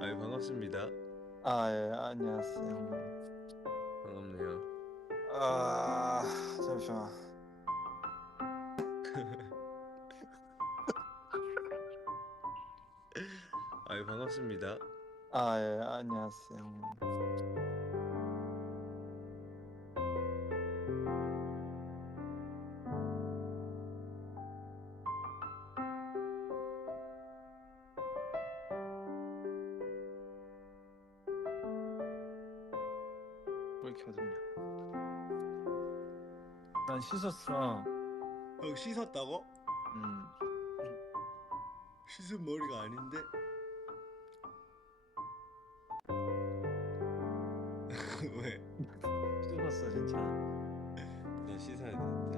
아유, 반갑습니다. 아, 예, 안녕하세요. 반갑네요. 아, 잠시만. 아유, 반갑습니다. 아, 예, 안녕하세요. 왜 이렇게 어둡냐? 난 씻었어. 형 씻었다고? 음, 씻은 머리가 아닌데? 왜? 씻었어, 진짜. 너 씻어야 되는데.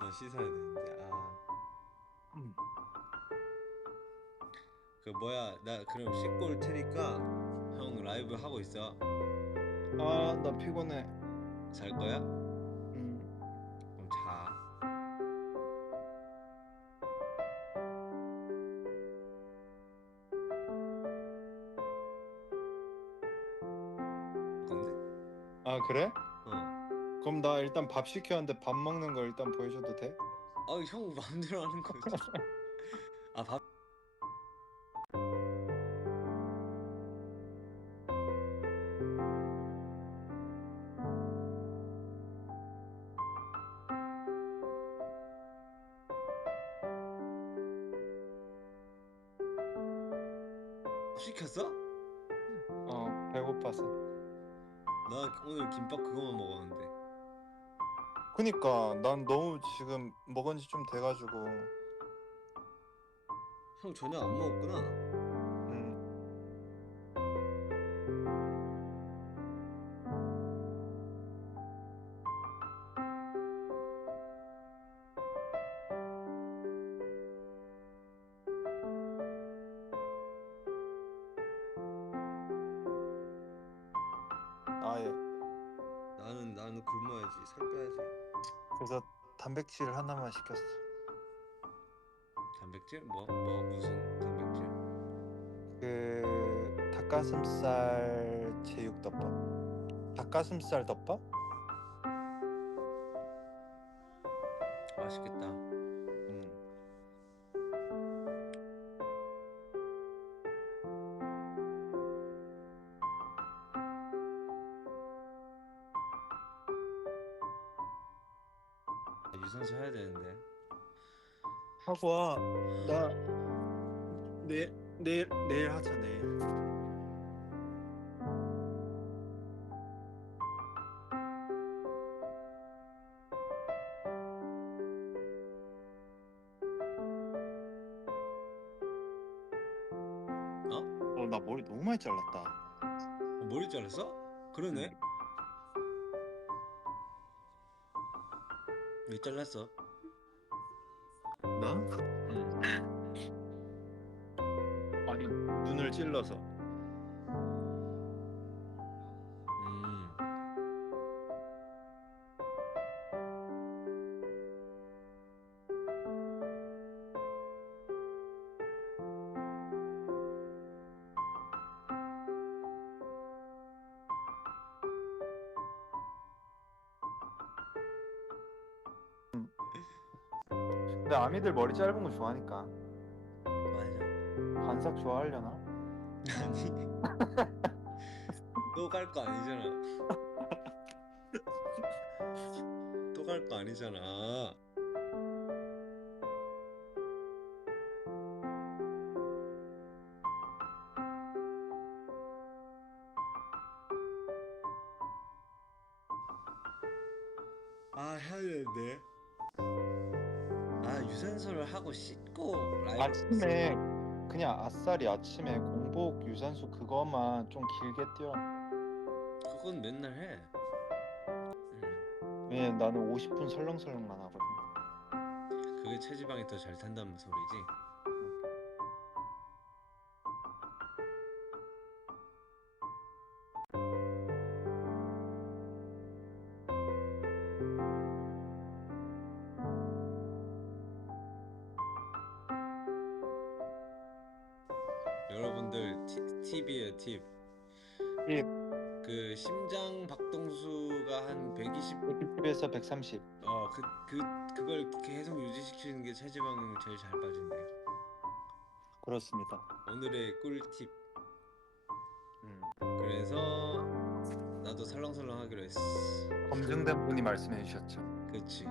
너 씻어야 되는데. 음. 그 뭐야? 나 그럼 씻고 올 테니까 형 라이브 하고 있어. 아, 나 피곤해. 잘 거야? 음, 그럼 자. 건데? 아, 그래? 어. 그럼 나 일단 밥 시켰는데 밥 먹는 거 일단 보여줘도 돼? 형 마음대로 하는 거지. 밥. 시켰어? 배고파서. 나 오늘 김밥 그거만 먹었는데. 그니까, 난 너무 지금 먹은 지 좀 돼가지고. 형 저녁 안 먹었구나. 음, 아, 예. 나는 굶어야지. 살 빼야지. 그래서 단백질 하나만 시켰어. 단백질? 무슨 단백질? 그 닭가슴살 제육덮밥. 닭가슴살 덮밥? 맛있겠다. 음. 유산소 해야 되는데. 하고 와. 나 내일 하자 내일. 어? 나 머리 너무 많이 잘랐다. 머리 잘랐어? 그러네. 음. 왜 잘랐어? 나? 응. 아니 눈을 찔러서. 음. 근데 아미들 머리 짧은 거 좋아하니까 맞아. 반삭 좋아하려나? 아니, 또 갈 거 아니잖아. 또 갈 거 아니잖아. 해야 되는데. 유산소를 하고 씻고 라이브. 아침에 그냥 아싸리 아침에 공복 유산소 그거만 좀 길게 뛰어. 그건 맨날 해. 응. 왜냐면 나는 50분 설렁설렁만 하거든. 그게 체지방이 더 잘 탄다는 소리지. 여러분들 팁이에요, 팁. 팁 그 심장 박동수가 한 120, 120에서 130. 그걸 계속 유지시키는 게 체지방이 제일 잘 빠진대요. 그렇습니다. 오늘의 꿀팁. 음. 그래서 나도 설렁설렁 하기로 했어. 검증된 분이 말씀해 주셨죠. 그치.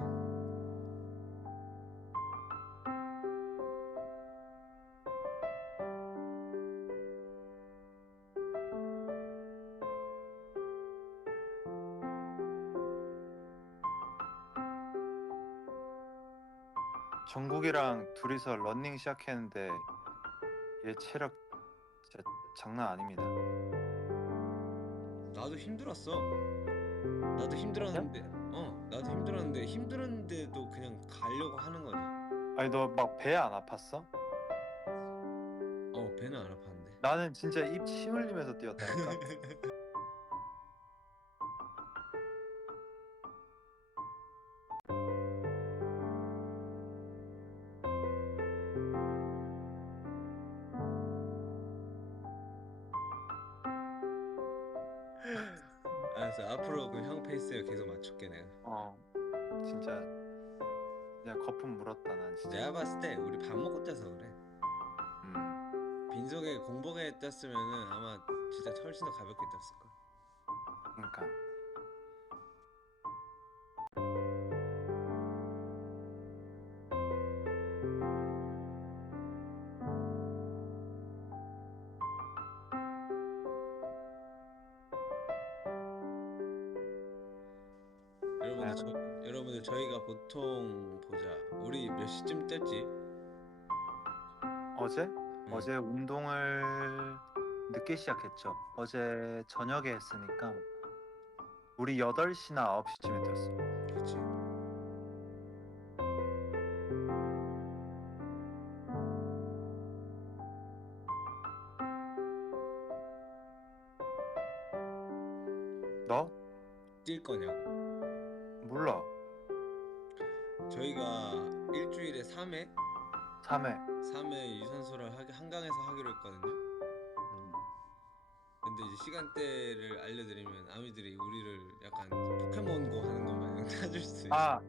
정국이랑 둘이서 러닝 시작했는데 얘 체력 진짜 장난 아닙니다. 나도 힘들었어. 나도 힘들었는데 나도 힘들었는데도 그냥 가려고 하는 거지. 아니 너 막 배 안 아팠어? 배는 안 아팠는데. 나는 진짜 입 침 흘리면서 뛰었다니까. 알았어, 앞으로 그 형 페이스에 계속 맞출게 내가. 진짜 그냥 거품 물었다 난 진짜. 내가 봤을 때 우리 밥 먹고 뛰어서 그래. 빈속에 공복에 뛰었으면은 아마 진짜 훨씬 더 가볍게 뛰었을 거야. 그러니까. 여러분들 저희가 보통 보자. 우리 몇 시쯤 뛰었지? 어제? 응. 어제 운동을 늦게 시작했죠. 어제 저녁에 했으니까 우리 8시나 9시쯤에 뛰었어. 그치. 너? 뛸 거냐고. 몰라. 저희가 일주일에 3회 3회. 유산소를 한강에서 하기로 했거든요. 근데 이제 시간대를 알려드리면 아미들이 우리를 약간 포켓몬고 하는 것 마냥 찾을 수 있어. 아,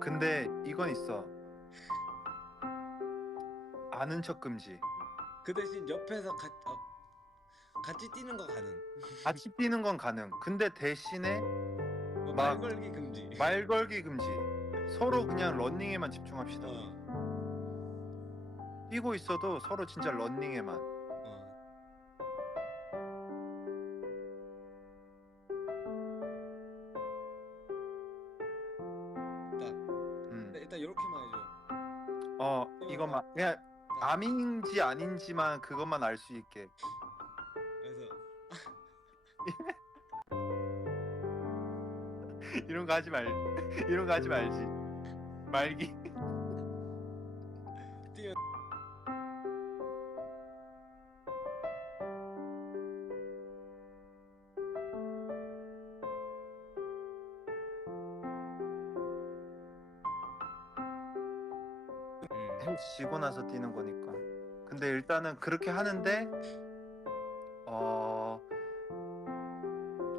근데 이건 있어. 아는 척 금지. 그 대신 옆에서 같이 뛰는 거 가능. 같이 뛰는 건 가능. 근데 대신에 뭐 막 말 걸기 금지. 말 걸기 금지. 서로 그냥 러닝에만 집중합시다. 뛰고 있어도 서로 진짜 러닝에만. 일단 이렇게만 해줘. 이것만 그냥 암인지 아닌지만 그것만 알 수 있게. 그래서 이런 거 하지 말지. 말기. 뛰어. 헬스 지고 나서 뛰는 거니까. 근데 일단은 그렇게 하는데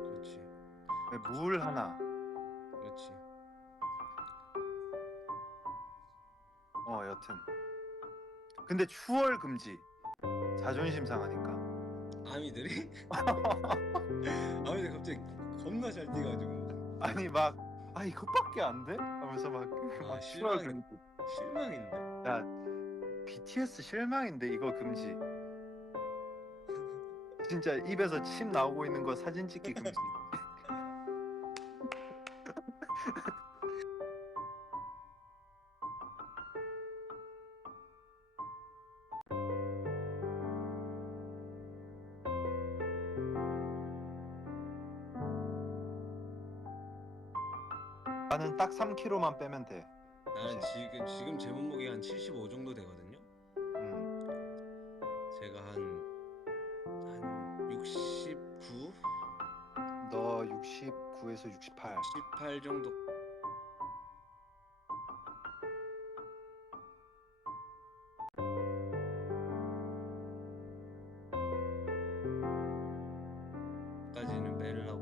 그렇지. 물 하나. 그렇지. 여튼. 근데 추월 금지. 자존심 상하니까. 아미들이 갑자기 겁나 잘 뛰가지고. 아니 막 이것밖에 안 돼? 하면서 막 추월 금지. 실망인데. 야, BTS 실망인데 이거 금지. 진짜 입에서 침 나오고 있는 거 사진 찍기 금지. 나는 딱 3kg만 빼면 돼. 나는 이제. 지금 제 몸무게가 한 75 정도 되거든요. 제가 한 69? 너 69에서 68. 68 정도. 까지는 빼려고.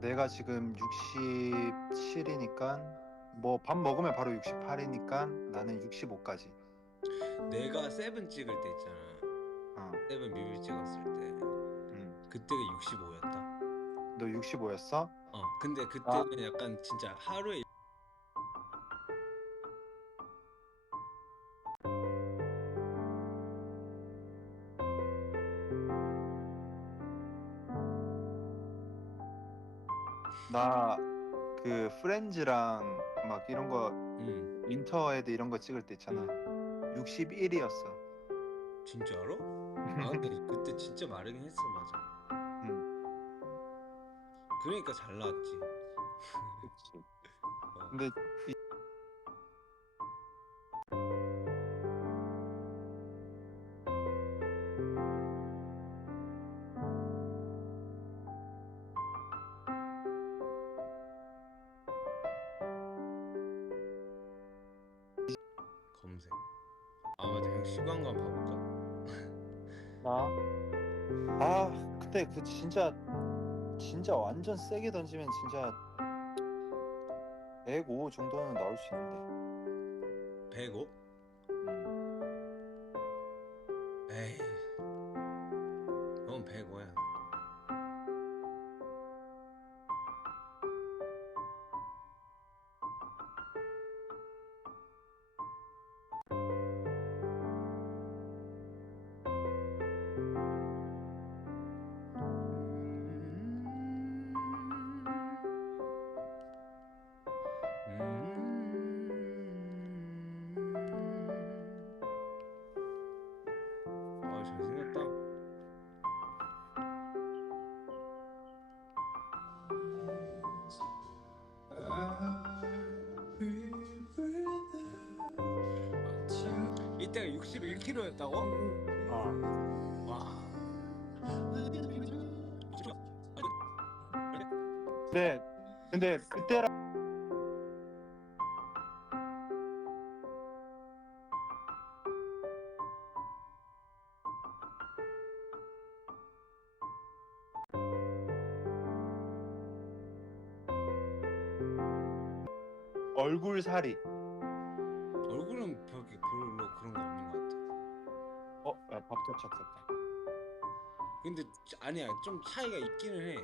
내가 지금 67이니까 뭐 밥 먹으면 바로 68이니까 나는 65까지. 내가 세븐 찍을 때 있잖아. 세븐 뮤비 찍었을 때 그때가 65였다. 너 65였어? 근데 그때는 약간 진짜 하루에 나 그 프렌즈랑 막 이런 거 인터에드 이런 거 찍을 때 있잖아. 61이었어. 진짜로? 근데 그때 진짜 마르긴 했어. 맞아. 그러니까 잘 나왔지. 그치. 근데 검색. 맞아. 형 시간 한번 봐볼까? 근데 그 진짜 완전 세게 던지면 진짜 105 정도는 나올 수 있는데. 105? 에이, 넌 105야. 잘생겼다. 이때가 61kg였다고? 와. 네. 근데 그때랑 얼굴 살이. 얼굴은 별로 그런 거 없는 것 같아. 야, 밥 겹쳤다. 근데 아니야, 좀 차이가 있기는 해.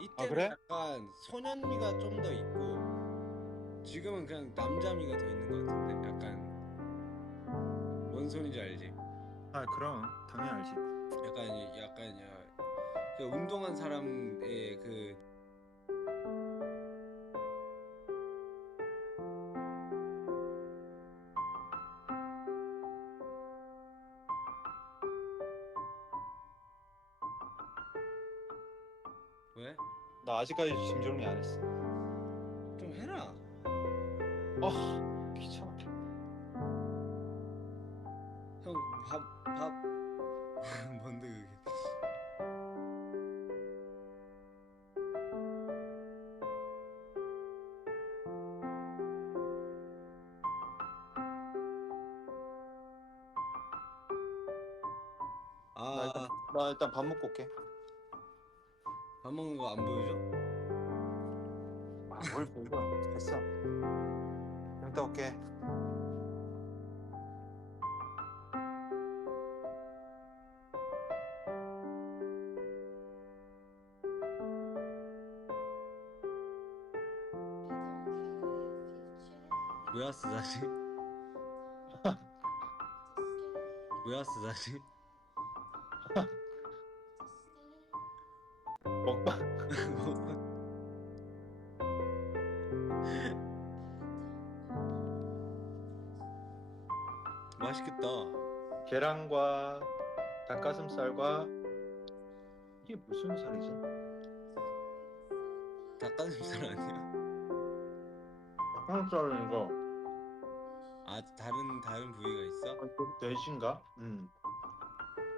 이때는 그래? 약간 소년미가 좀 더 있고 지금은 그냥 남자미가 더 있는 것 같은데. 약간 뭔 소리인지 알지? 그럼 당연히 알지. 약간 그 운동한 사람의 그 왜? 나 아직까지 짐 정리 안 했어. 좀 해라. 귀찮아. 형 밥 뭔데 그게? 나 일단 밥 먹고 올게. 밥 먹는 거 안 보여줘? 뭘 보여? 됐어. 좀 이따 올게. 왜 왔어 다시? 왜 왔어 다시? 먹방. 맛있겠다. 계란과 닭가슴살과 이게 무슨 살이지? 닭가슴살 아니야? 닭가슴살은 이거. 아, 다른 부위가 있어? 돼지인가?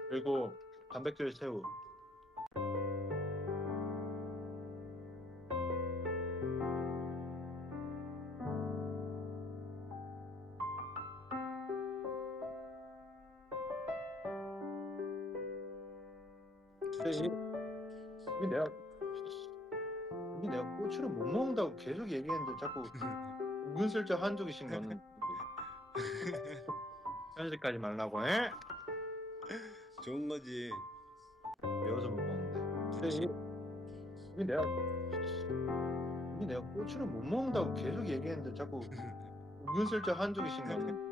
그리고 단백질 새우. 근데 좋지. 이게 내가 이게 내가 고추를 못 먹는다고 계속 얘기했는데 자꾸 은근슬쩍 한 조기씩 넣는. 현실까지 말라고 해? 좋은 거지. 매워서 못 먹는데. 근데 좋지. 이게 내가 고추를 못 먹는다고 계속 얘기했는데 자꾸 은근슬쩍 한 조기씩 넣는.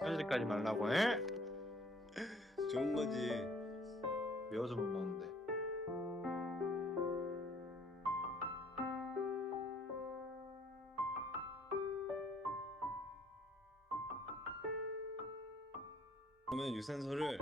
현실까지 말라고 해? 좋은 거지. 매워서 못 먹는데. 그러면 유산소를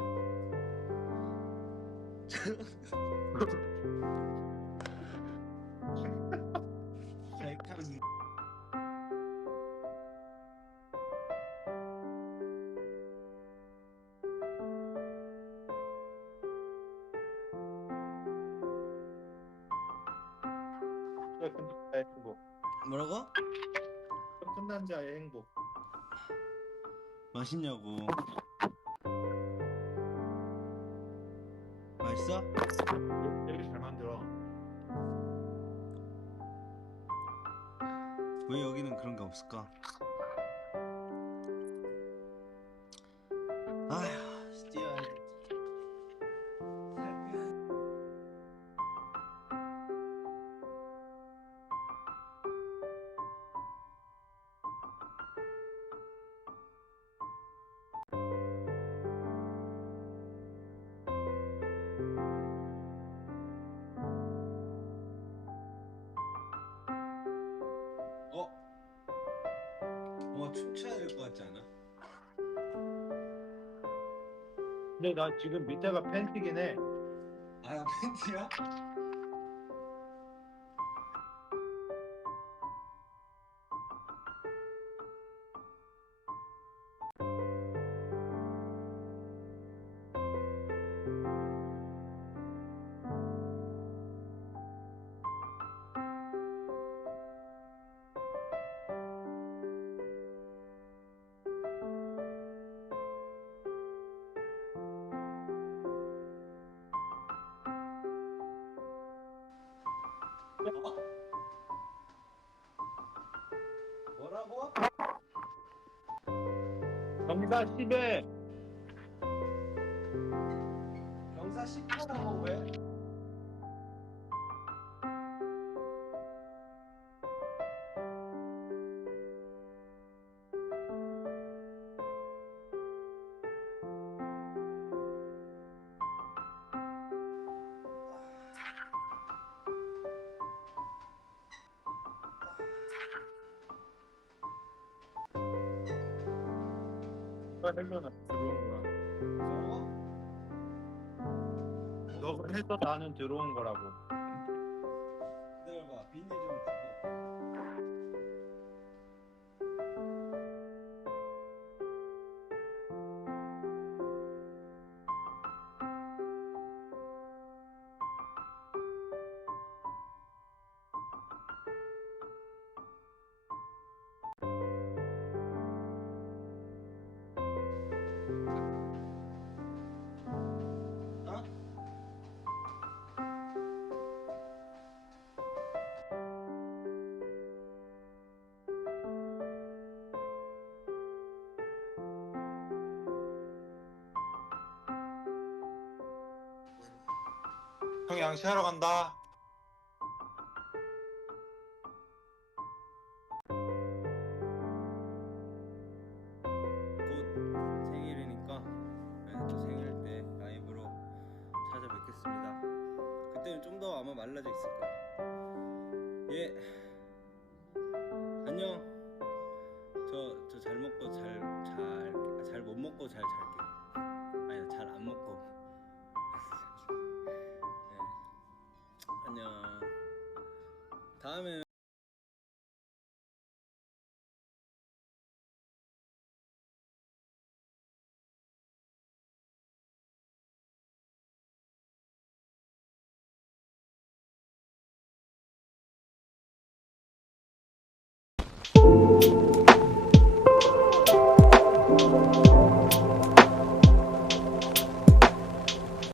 살짝 끝난 자의 행복. 뭐라고? 끝난 자의 행복. 맛있냐고. 맛있어? 되게 잘 만들어. 왜 여기는 그런 게 없을까? 아휴, 뛰어야지. 어? 춤춰야 될 것 같지 않아? 근데 나 지금 밑에가 팬티긴 해. 아, 팬티야? 어? 뭐라고? 경사 10에 경사 10%라고 왜? 해서 들어온 거야. 뭐라고? 너가 해서 나는 들어온 거라고. 기다려봐. 비닐 좀 주고. 어? 형 양치하러 간다. 곧 생일이니까 또 생일 때 라이브로 찾아뵙겠습니다. 그때는 좀 더 아마 말라져 있을 거야. 예.